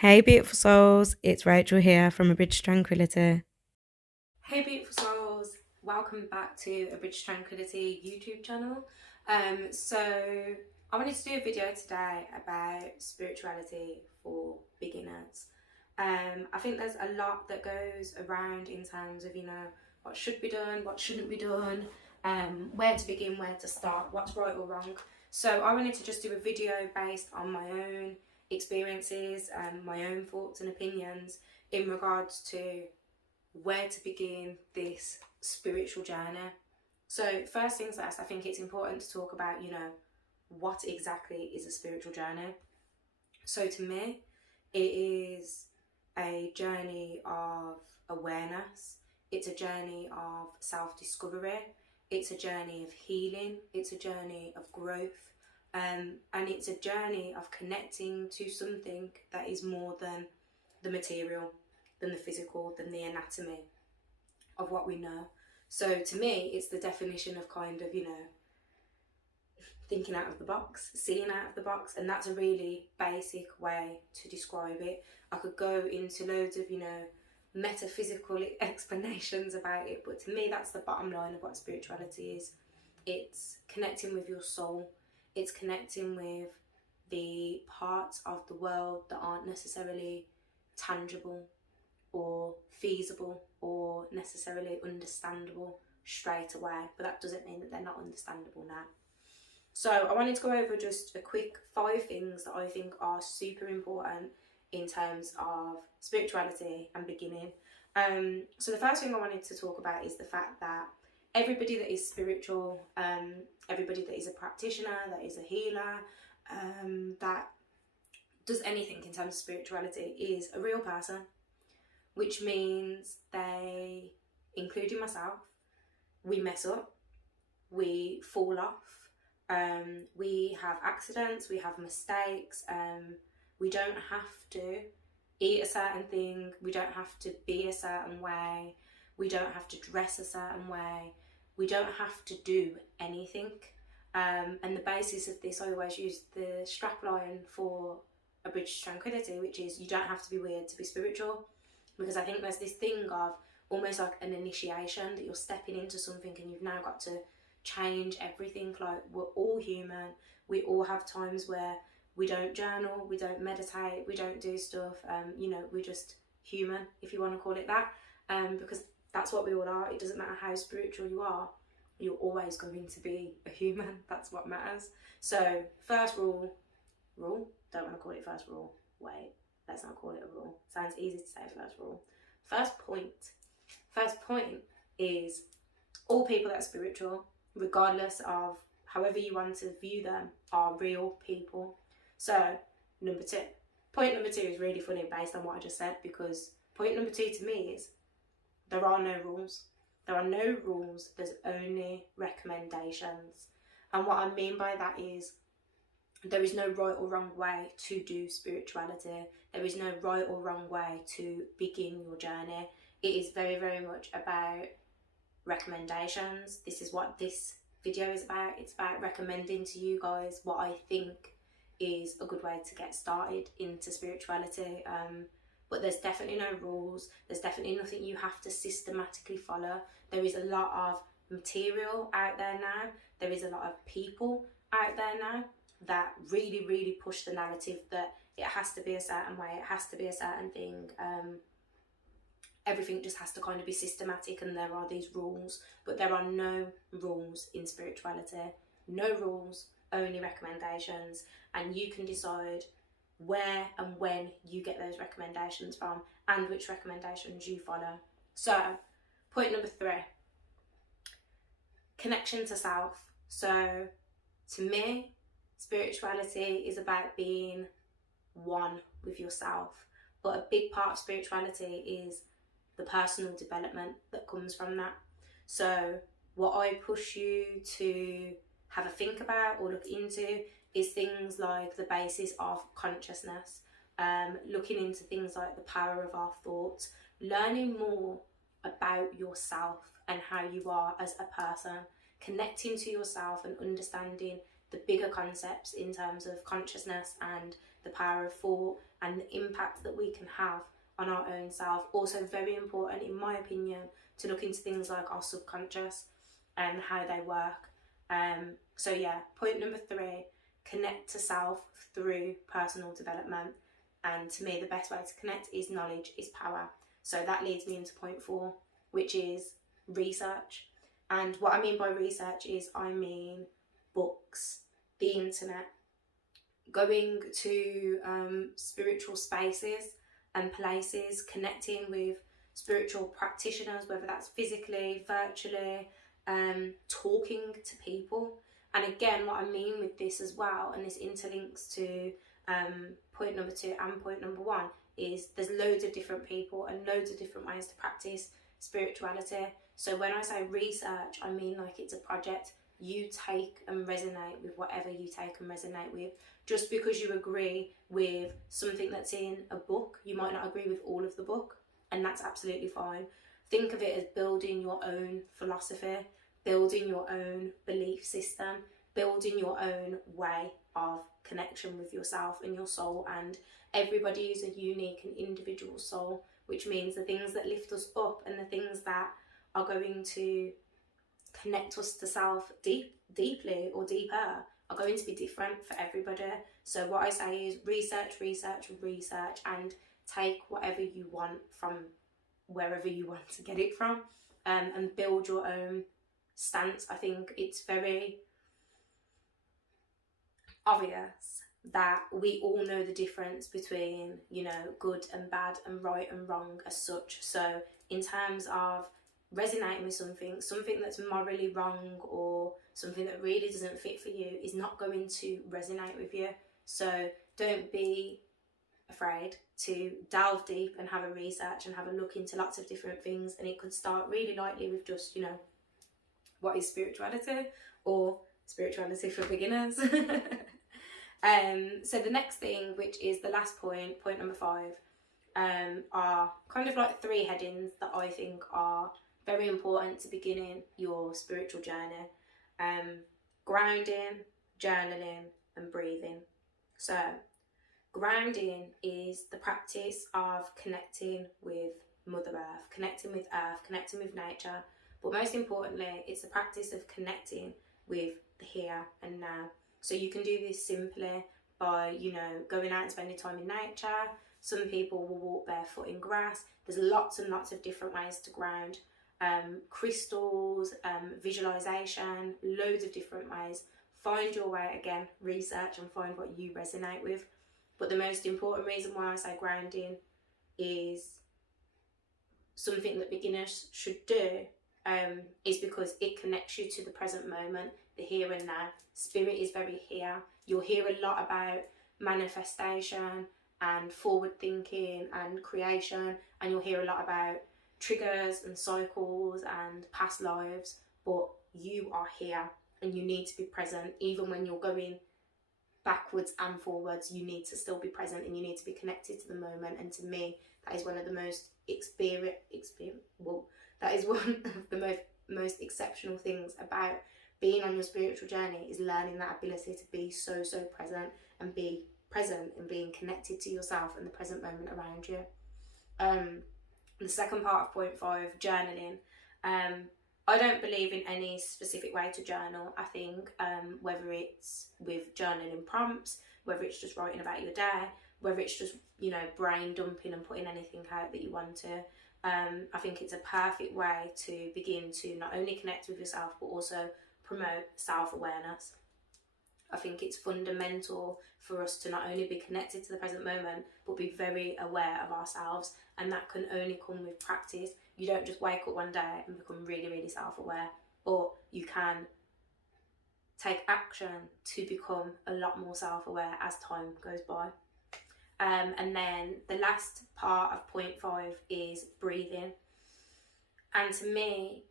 Hey, beautiful souls, it's Rachel here from A Bridge to Tranquility. Hey beautiful souls, welcome back to A Bridge to Tranquility YouTube channel. So I wanted to do a video today about spirituality for beginners. I think there's a lot that goes around in terms of, what should be done, what shouldn't be done, where to begin, where to start, what's right or wrong. So I wanted to just do a video based on my own experiences and my own thoughts and opinions in regards to where to begin this spiritual journey. So, first things first, I think it's important to talk about, what exactly is a spiritual journey. So, to me, it is a journey of awareness, it's a journey of self discovery, it's a journey of healing, it's a journey of growth, and it's a journey of connecting to something that is more than the material, than the physical, than the anatomy of what we know. So to me, it's the definition of kind of, thinking out of the box, seeing out of the box, and that's a really basic way to describe it. I could go into loads of, metaphysical explanations about it, but to me, that's the bottom line of what spirituality is. It's connecting with your soul, it's connecting with the parts of the world that aren't necessarily tangible or feasible or necessarily understandable straight away, but that doesn't mean that they're not understandable now. So I wanted to go over just a quick 5 things that I think are super important in terms of spirituality and beginning. So the first thing I wanted to talk about is the fact that everybody that is spiritual, everybody that is a practitioner, that is a healer, that does anything in terms of spirituality is a real person, which means they, including myself, we mess up, we fall off, we have accidents, we have mistakes, we don't have to eat a certain thing, we don't have to be a certain way, we don't have to dress a certain way, we don't have to do anything. And the basis of this, I always use the strapline for A Bridge to Tranquility, which is you don't have to be weird to be spiritual. Because I think there's this thing of almost like an initiation, that you're stepping into something and you've now got to change everything. Like, we're all human, we all have times where we don't journal, we don't meditate, we don't do stuff, we're just human, if you want to call it that, because that's what we all are. It doesn't matter how spiritual you are, you're always going to be a human. That's what matters. So first rule, don't want to call it first rule, wait, let's not call it a rule. Sounds easy to say first rule. First point. First point is all people that are spiritual, regardless of however you want to view them, are real people. So, number two. Point number two is really funny based on what I just said, because point number two to me is there are no rules. There are no rules, there's only recommendations. And what I mean by that is there is no right or wrong way to do spirituality. There is no right or wrong way to begin your journey. It is very, very much about recommendations. This is what this video is about. It's about recommending to you guys what I think is a good way to get started into spirituality. But there's definitely no rules. There's definitely nothing you have to systematically follow. There is a lot of material out there now. There is a lot of people out there now that really, really push the narrative that it has to be a certain way, it has to be a certain thing. Everything just has to kind of be systematic, and there are these rules, but there are no rules in spirituality. No rules, only recommendations, and you can decide where and when you get those recommendations from and which recommendations you follow. So, point number 3, connection to self. So, to me, spirituality is about being one with yourself, but a big part of spirituality is the personal development that comes from that. So what I push you to have a think about or look into is things like the basis of consciousness, looking into things like the power of our thoughts, learning more about yourself and how you are as a person, connecting to yourself and understanding the bigger concepts in terms of consciousness and the power of thought, and the impact that we can have on our own self. Also very important, in my opinion, to look into things like our subconscious and how they work. So yeah, point number 3, connect to self through personal development. And to me, the best way to connect is knowledge is power. So that leads me into point 4, which is research. And what I mean by research is, I mean books, the internet, going to spiritual spaces and places, connecting with spiritual practitioners, whether that's physically, virtually, talking to people. And again, what I mean with this as well, and this interlinks to point number 2 and point number 1, is there's loads of different people and loads of different ways to practice spirituality. So when I say research, I mean like it's a project. You take and resonate with whatever you take and resonate with. Just because you agree with something that's in a book, you might not agree with all of the book, and that's absolutely fine. Think of it as building your own philosophy, building your own belief system, building your own way of connection with yourself and your soul. And everybody is a unique and individual soul, which means the things that lift us up and the things that are going to connect us to self deeply or deeper are going to be different for everybody. So what I say is research, and take whatever you want from wherever you want to get it from, and build your own stance. I think it's very obvious that we all know the difference between, you know, good and bad and right and wrong as such. So in terms of resonating with something that's morally wrong or something that really doesn't fit for you is not going to resonate with you. So don't be afraid to delve deep and have a research and have a look into lots of different things. And it could start really lightly with just, you know, what is spirituality, or spirituality for beginners. So the next thing, which is the last point, point number 5, are kind of like 3 headings that I think are very important to beginning your spiritual journey. Grounding, journaling, and breathing. So grounding is the practice of connecting with Mother Earth, connecting with Earth, connecting with nature. But most importantly, it's the practice of connecting with the here and now. So you can do this simply by, you know, going out and spending time in nature. Some people will walk barefoot in grass. There's lots and lots of different ways to ground. Crystals, visualization, loads of different ways. Find your way, again, research and find what you resonate with. But the most important reason why I say grounding is something that beginners should do, is because it connects you to the present moment, the here and now. Spirit is very here. You'll hear a lot about manifestation and forward thinking and creation, and you'll hear a lot about triggers and cycles and past lives, but you are here and you need to be present. Even when you're going backwards and forwards, you need to still be present and you need to be connected to the moment. And to me, that is one of the most that is one of the most exceptional things about being on your spiritual journey, is learning that ability to be so present and be present and being connected to yourself and the present moment around you. The second part of point 5, journaling. I don't believe in any specific way to journal. I think whether it's with journaling prompts, whether it's just writing about your day, whether it's just, you know, brain dumping and putting anything out that you want to, I think it's a perfect way to begin to not only connect with yourself but also promote self-awareness. I think it's fundamental for us to not only be connected to the present moment but be very aware of ourselves, and that can only come with practice. You don't just wake up one day and become really self-aware, but you can take action to become a lot more self-aware as time goes by. And then the last part of point 5 is breathing. And to me,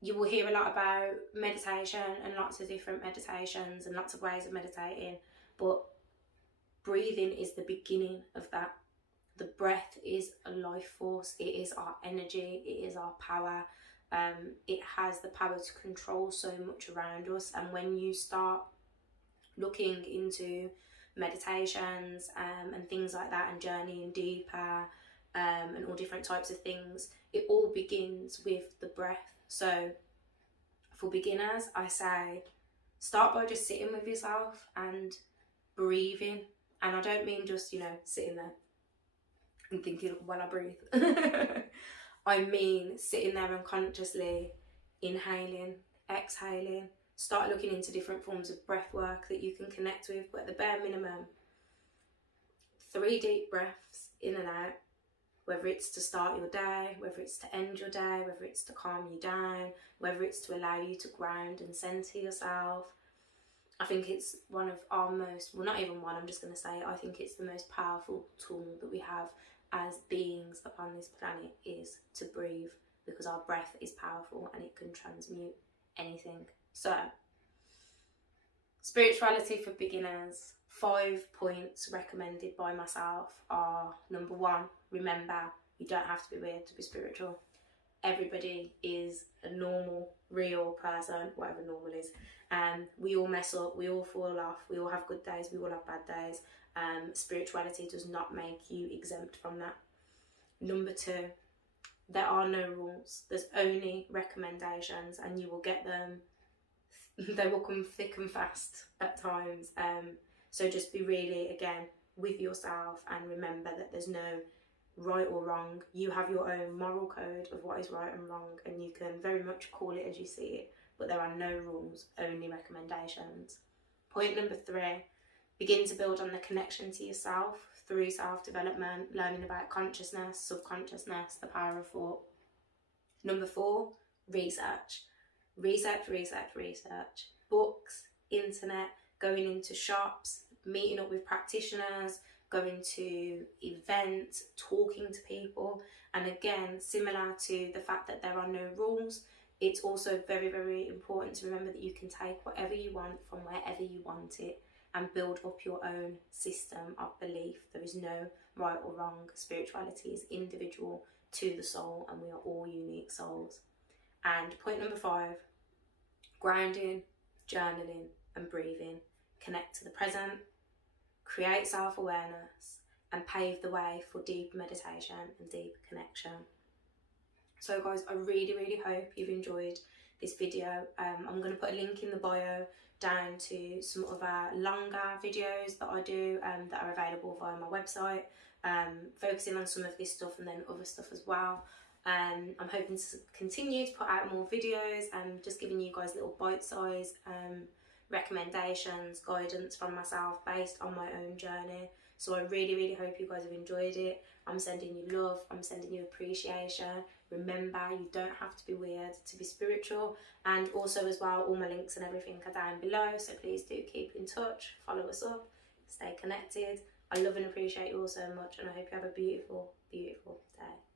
you will hear a lot about meditation and lots of different meditations and lots of ways of meditating, but breathing is the beginning of that. The breath is a life force. It is our energy. It is our power. It has the power to control so much around us. And when you start looking into meditations and things like that, and journeying deeper and all different types of things, it all begins with the breath. So for beginners, I say start by just sitting with yourself and breathing. And I don't mean just, sitting there and thinking while I breathe. I mean sitting there and consciously inhaling, exhaling. Start looking into different forms of breath work that you can connect with, but at the bare minimum, 3 deep breaths in and out, whether it's to start your day, whether it's to end your day, whether it's to calm you down, whether it's to allow you to ground and center yourself. I think it's one of our most, well, not even one, I'm just going to say, I think it's the most powerful tool that we have as beings upon this planet, is to breathe, because our breath is powerful and it can transmute anything. So, spirituality for beginners, 5 points recommended by myself are: number 1, remember, you don't have to be weird to be spiritual. Everybody is a normal, real person, whatever normal is. We all mess up, we all fall off, we all have good days, we all have bad days. Spirituality does not make you exempt from that. Number 2, there are no rules. There's only recommendations, and you will get them. They will come thick and fast at times. So just be really, again, with yourself, and remember that there's no right or wrong. You have your own moral code of what is right and wrong, and you can very much call it as you see it, but there are no rules, only recommendations. Point number 3, begin to build on the connection to yourself through self-development, learning about consciousness, subconsciousness, the power of thought. Number 4, research. Research. Books, internet, going into shops, meeting up with practitioners, going to events, talking to people. And again, similar to the fact that there are no rules, it's also very, very important to remember that you can take whatever you want from wherever you want it and build up your own system of belief. There is no right or wrong. Spirituality is individual to the soul, and we are all unique souls. And point number 5, grounding, journaling and breathing. Connect to the present, create self-awareness, and pave the way for deep meditation and deep connection. So guys, I really, really hope you've enjoyed this video. I'm going to put a link in the bio down to some other longer videos that I do that are available via my website, focusing on some of this stuff and then other stuff as well. I'm hoping to continue to put out more videos and just giving you guys little bite-sized recommendations, guidance from myself based on my own journey. So I really, really hope you guys have enjoyed it. I'm sending you love, I'm sending you appreciation. Remember, you don't have to be weird to be spiritual. And also as well, all my links and everything are down below, so please do keep in touch, follow us up, stay connected. I love and appreciate you all so much, and I hope you have a beautiful, beautiful day.